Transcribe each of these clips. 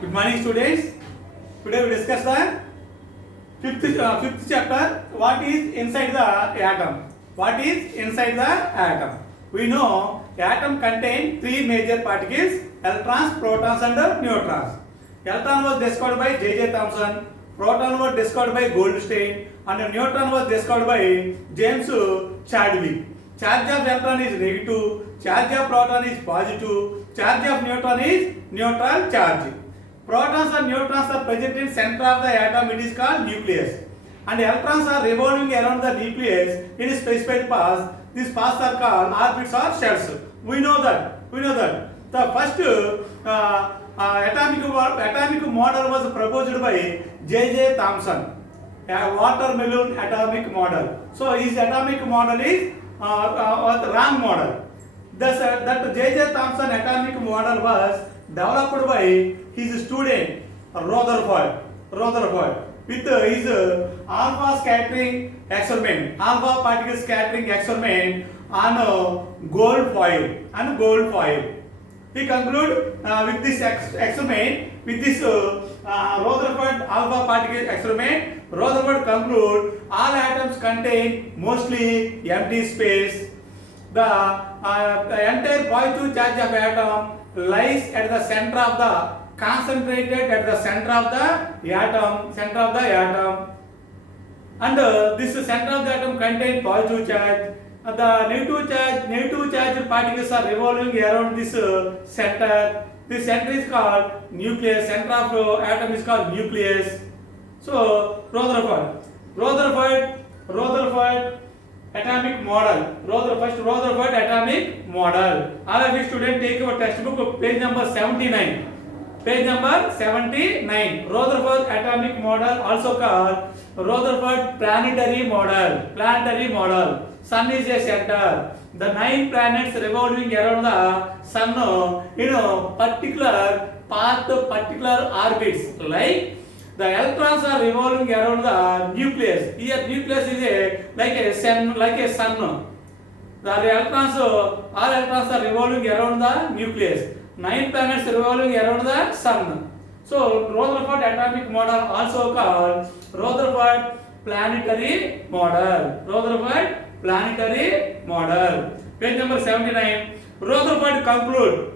Good morning, students. Today we discuss the fifth chapter. What is inside the atom? What is inside the atom? We know atom contains three major particles: electrons, protons, and neutrons. Electron was discovered by J.J. Thomson. Proton was discovered by Goldstein, and neutron was discovered by James Chadwick. Charge of electron is negative. Charge of proton is positive. Charge of neutron is neutral charge. Protons and neutrons are present in center of the atom. It is called nucleus. And electrons are revolving around the nucleus in specified paths. These paths are called orbits or shells. We know that. The first atomic model was proposed by J.J. Thomson. A watermelon atomic model. So his atomic model is wrong model. Thus, that J.J. Thomson atomic model was developed by his student Rutherford with his alpha scattering experiment, alpha particle scattering experiment on gold foil. He conclude with this experiment, with this Rutherford alpha particle experiment. Rutherford conclude all atoms contain mostly empty space. The entire positive charge of atom lies at the center of the concentrated at the center of the atom, and this center of the atom contains positive charge. The negative charge particles are revolving around this center. This center is called nucleus. Center of atom is called nucleus. So Rutherford atomic model. Rutherford atomic model. All of you students take your textbook page number 79. Page number 79. Rutherford atomic model, also called Rutherford planetary model. Sun is a center. The 9 planets revolving around the sun in particular orbits. Like the electrons are revolving around the nucleus. Here nucleus is like a sun. All electrons are revolving around the nucleus. 9 planets revolving around the sun. So Rutherford atomic model, also called Rutherford planetary model. Page number 79. Rutherford conclude.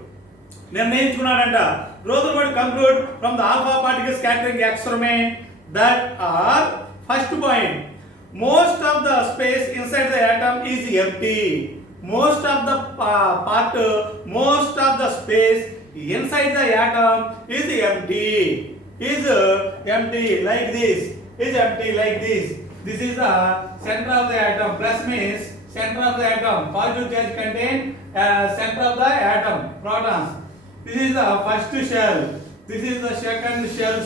Rutherford conclude from the alpha particle scattering experiment that are first point. Most of the space inside the atom is empty. Most of the space inside the atom is empty. Like this. This is the center of the atom. Plus means center of the atom. Positive charge contain center of the atom. Protons. This is the first shell. This is the second shell.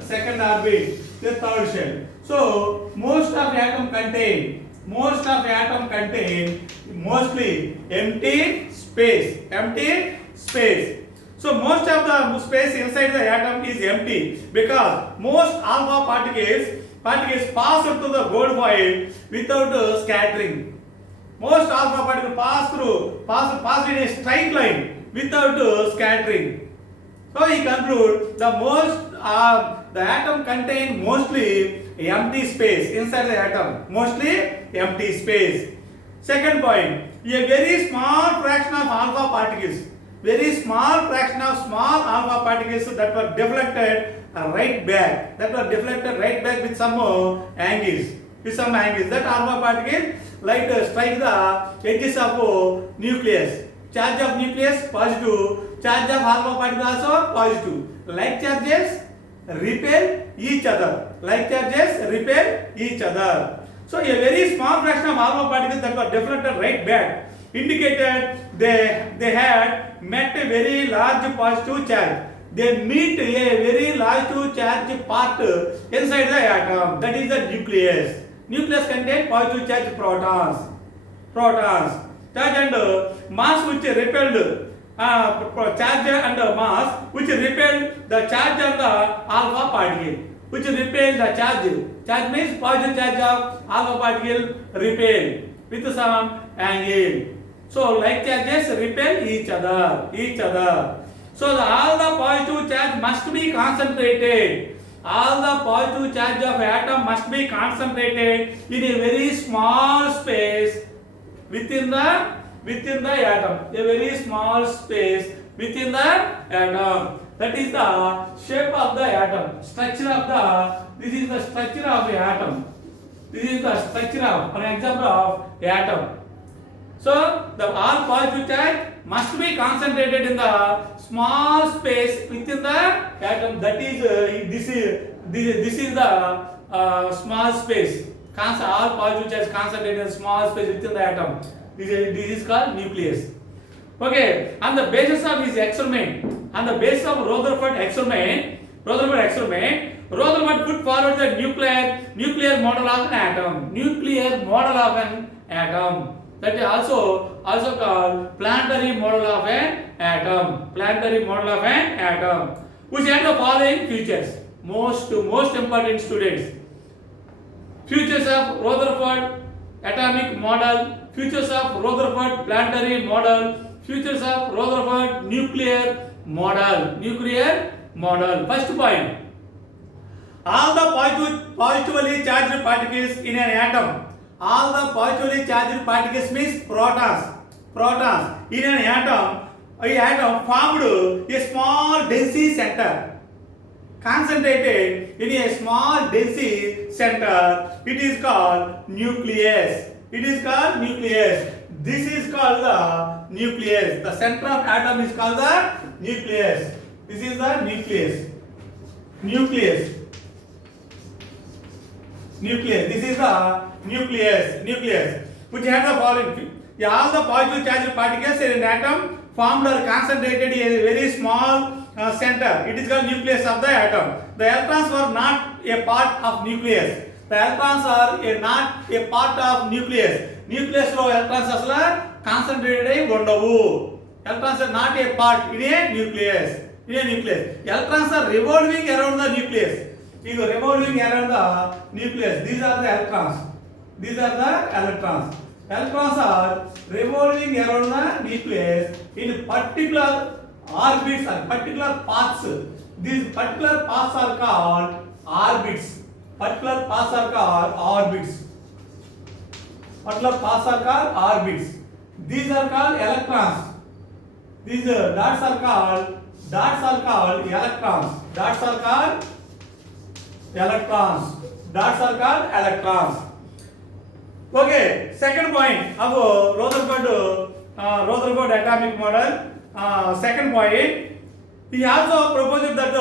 Second orbit. The third shell. So most of atom contain mostly empty space. So most of the space inside the atom is empty because most alpha particles pass through the gold foil without scattering. Most alpha particles pass in a straight line without scattering. So he concludes the atom contains mostly empty space inside the atom. Mostly empty space. Second point, a very small fraction of alpha particles. Very small fraction of small alpha particles that were deflected right back. With some angles. That alpha particle strike the edges of nucleus. Charge of nucleus positive. Charge of alpha particle also positive. Like charges repel each other. So a very small fraction of alpha particles that were deflected right back indicated they had met a very large positive charge. They meet a very large charge part inside the atom. That is the nucleus. Nucleus contains positive charge protons. Charge and mass which repelled charge and mass which repelled the charge on the alpha particle. Which repel the charge. Charge means positive charge of alpha particle repel with some angle. So like charges repel each other. So all the positive charge must be concentrated. All the positive charge of atom must be concentrated in a very small space within the atom. A very small space within the atom. That is the shape of the atom. Structure of the. This is the structure of the atom. This is the structure of an example of atom. So the all positive charge must be concentrated in the small space within the atom. That is this is the small space. All positive charge concentrated in small space within the atom. This is called nucleus. Okay. On the basis of his experiment, on the basis of Rutherford experiment, Rutherford put forward the nuclear model of an atom. Nuclear model of an atom. That is also called planetary model of an atom. Planetary model of an atom, which had the following features. Most important students. Features of Rutherford atomic model. Features of Rutherford planetary model. Features of Rutherford nuclear model. First point. All the positively charged particles in an atom. All the positively charged particles means protons. In an atom formed a small density center. Concentrated in a small density center. It is called nucleus. This is called the nucleus. The center of atom is called the nucleus. This is the nucleus. This is the nucleus. Which has the following. All the positive charged particles in an atom formed or concentrated in a very small center. It is called nucleus of the atom. The electrons were not a part of nucleus. Electrons are not a part of nucleus. Nucleus lo electrons asla concentrated అయి ఉండవు. Electrons are not a part in a nucleus. Electrons are revolving around the nucleus. Revolving around the nucleus. These are the electrons. Electrons are revolving around the nucleus in particular orbits or particular paths. These particular paths are called orbits. These are called electrons. These dots are called electrons. Okay, second point of Rutherford atomic model. Second point, he also proposed that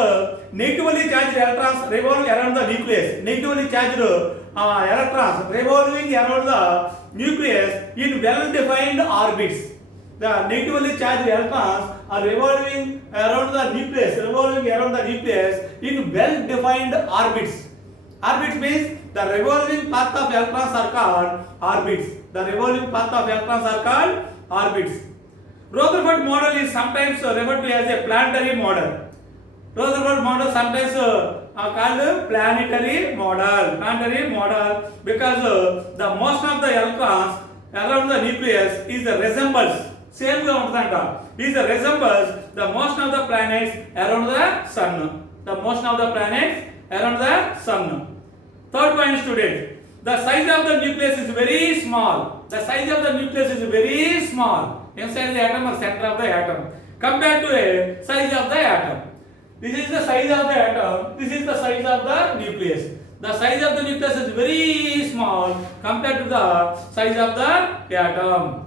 negatively charged electrons revolve around the nucleus. Negatively charged electrons revolving around the nucleus in well-defined orbits. The negatively charged electrons are revolving around the nucleus in well-defined orbits. Orbits means the revolving path of electrons are called orbits. Rutherford model is sometimes referred to as a planetary model. Rutherford model sometimes called planetary model because the motion of the electrons around the nucleus is resembles the motion of the planets around the sun. Third point, students, the size of the nucleus is very small. Inside the atom or center of the atom compared to a size of the atom. This is the size of the atom. This is the size of the nucleus. The size of the nucleus is very small compared to the size of the atom.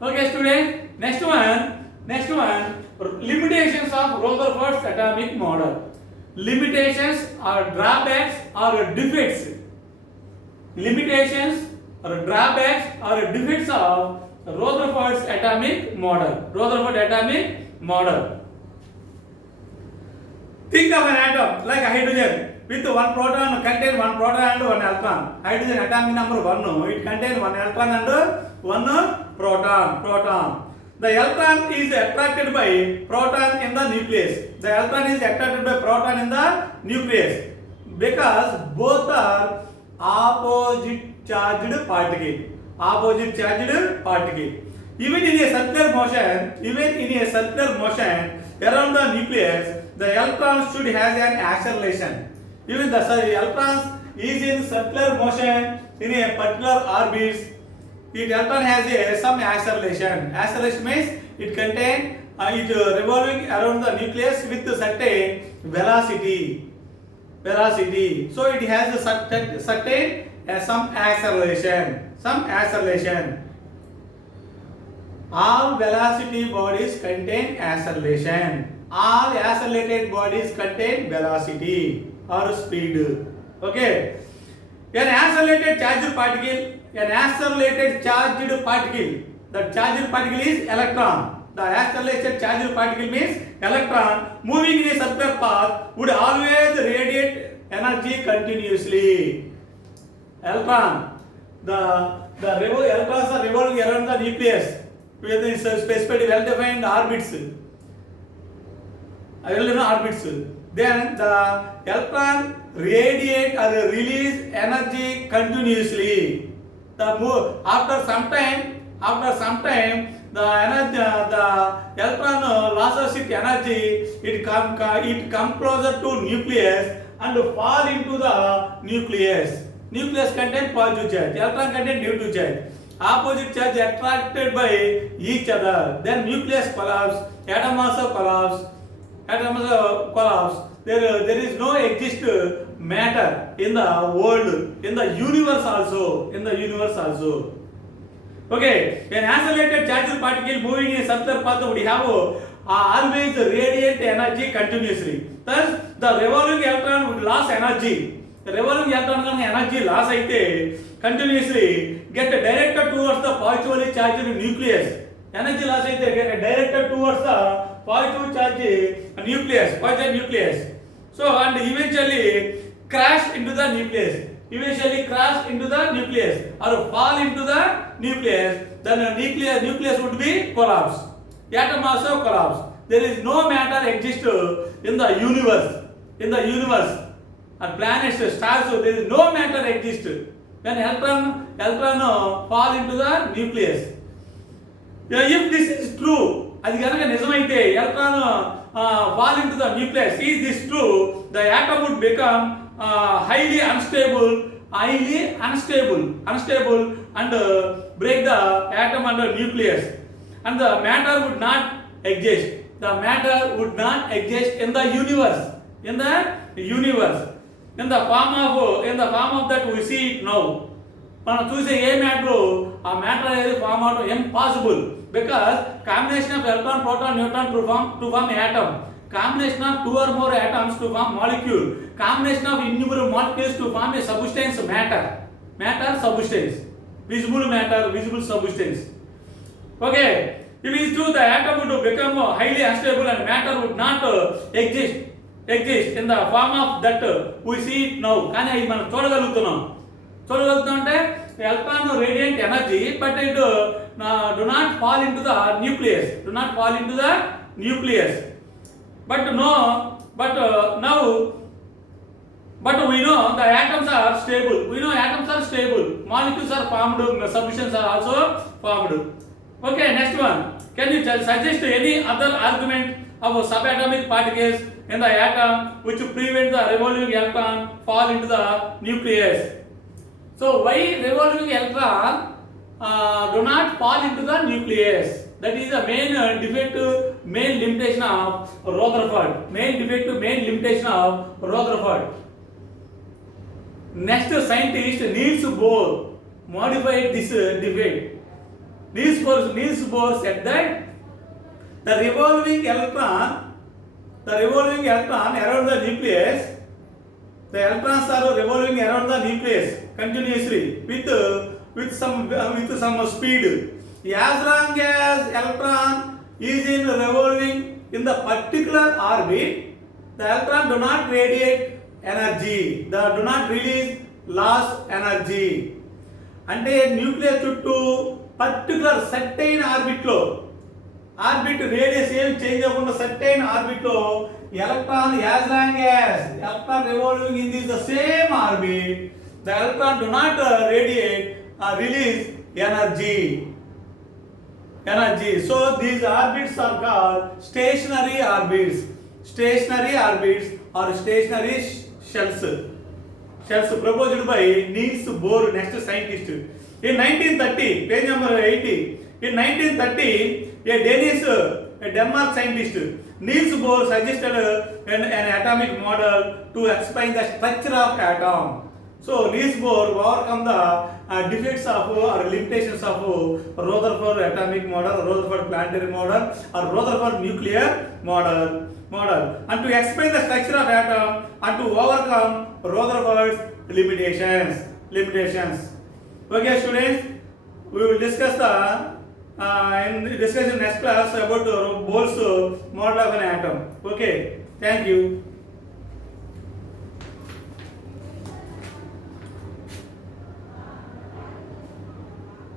Okay, students. Next one. Limitations of Rutherford's atomic model. Limitations or drawbacks or defects. Of Rutherford's atomic model. Think of an atom like a hydrogen with one proton contain one proton and one electron. Hydrogen atomic number 1. It contains one electron and one proton. The electron is attracted by proton in the nucleus. Because both are opposite charged particle. Even in a circular motion around the nucleus, the electrons should have an acceleration. Even the electrons is in circular motion in a particular orbit, it electron has some acceleration. Acceleration means it contain it revolving around the nucleus with certain velocity. So it has a certain some acceleration. All velocity bodies contain acceleration. All accelerated bodies contain velocity or speed. Okay. An accelerated charged particle. The charged particle is electron. The accelerated charged particle means electron moving in a circular path would always radiate energy continuously. Electrons are revolving around the nucleus with specified well-defined orbits. Then the electron radiate or release energy continuously. After some time, the electron loses its energy. It come closer to nucleus and fall into the nucleus. Nucleus contains positive charge. Electron contains negative charge. Opposite charge attracted by each other. Then nucleus collapse. Atom also collapse. There is no exist matter in the world, in the universe also. Okay, an accelerated charged particle moving in a circular path would have always radiate energy continuously. Thus, the revolving electron would lose energy. The revolving electron energy loss aite continuously get directed towards the positively charged nucleus. Energy loss aite get directed towards the positive charge nucleus. So and eventually crash into the nucleus. Or fall into the nucleus. Then the nucleus would be collapsed. Atom also collapse. There is no matter exist in the universe. Or planets, stars, there is no matter exist. When electron fall into the nucleus. If this is true, అది కనుక నిజమైతే electron fall into the nucleus, is this true, the atom would become highly unstable and break the atom under nucleus, and the matter would not exist. In the universe. In the form of that we see it now. మనం చూసే ఏ matter ఆ matter అనేది form అవడం impossible, because combination of electron, proton, neutron to form atom, combination of two or more atoms to form molecule, combination of innumerable molecules to form a substance, matter substance, visible matter, visible substance. Okay, if it is true, the atom would become highly unstable and matter would not exist in the form of that we see it now. కానీ అది మనం చూడగలుగుతున్నాం అంటే electron radiant energy, but it do not fall into the nucleus. But we know the atoms are stable. Molecules are formed, substances are also formed. Okay, next one. Can you suggest any other argument of subatomic particles in the atom which prevent the revolving electron fall into the nucleus? So why revolving electron do not fall into the nucleus? That is the main limitation of Rutherford. Next scientist Niels Bohr modified this debate. Niels Bohr said that the revolving electron around the nucleus, the electrons are revolving around the nucleus continuously with some speed. As long as electron is revolving in the particular orbit, the electron do not radiate energy, they do not release lost energy. అంటే nucleus చుట్టూ particular certain orbit radius ఏమి change అవ్వకుండా certain orbit లో electron, as long as electron revolving in the same orbit, the electron do not radiate or release energy. energy. So these orbits are called stationary orbits. Stationary orbits or stationary shells. Shells proposed by Niels Bohr, next scientist. In 1930, page number 80. In 1930, a Denmark scientist, Niels Bohr suggested an atomic model to explain the structure of atom. So Niels Bohr overcome the defects of or limitations of Rutherford atomic model, Rutherford planetary model, or Rutherford nuclear model, and to explain the structure of atom and to overcome Rutherford's limitations. Okay, students, we will discuss in discussion next class about Bohr's model of an atom. Okay, thank you.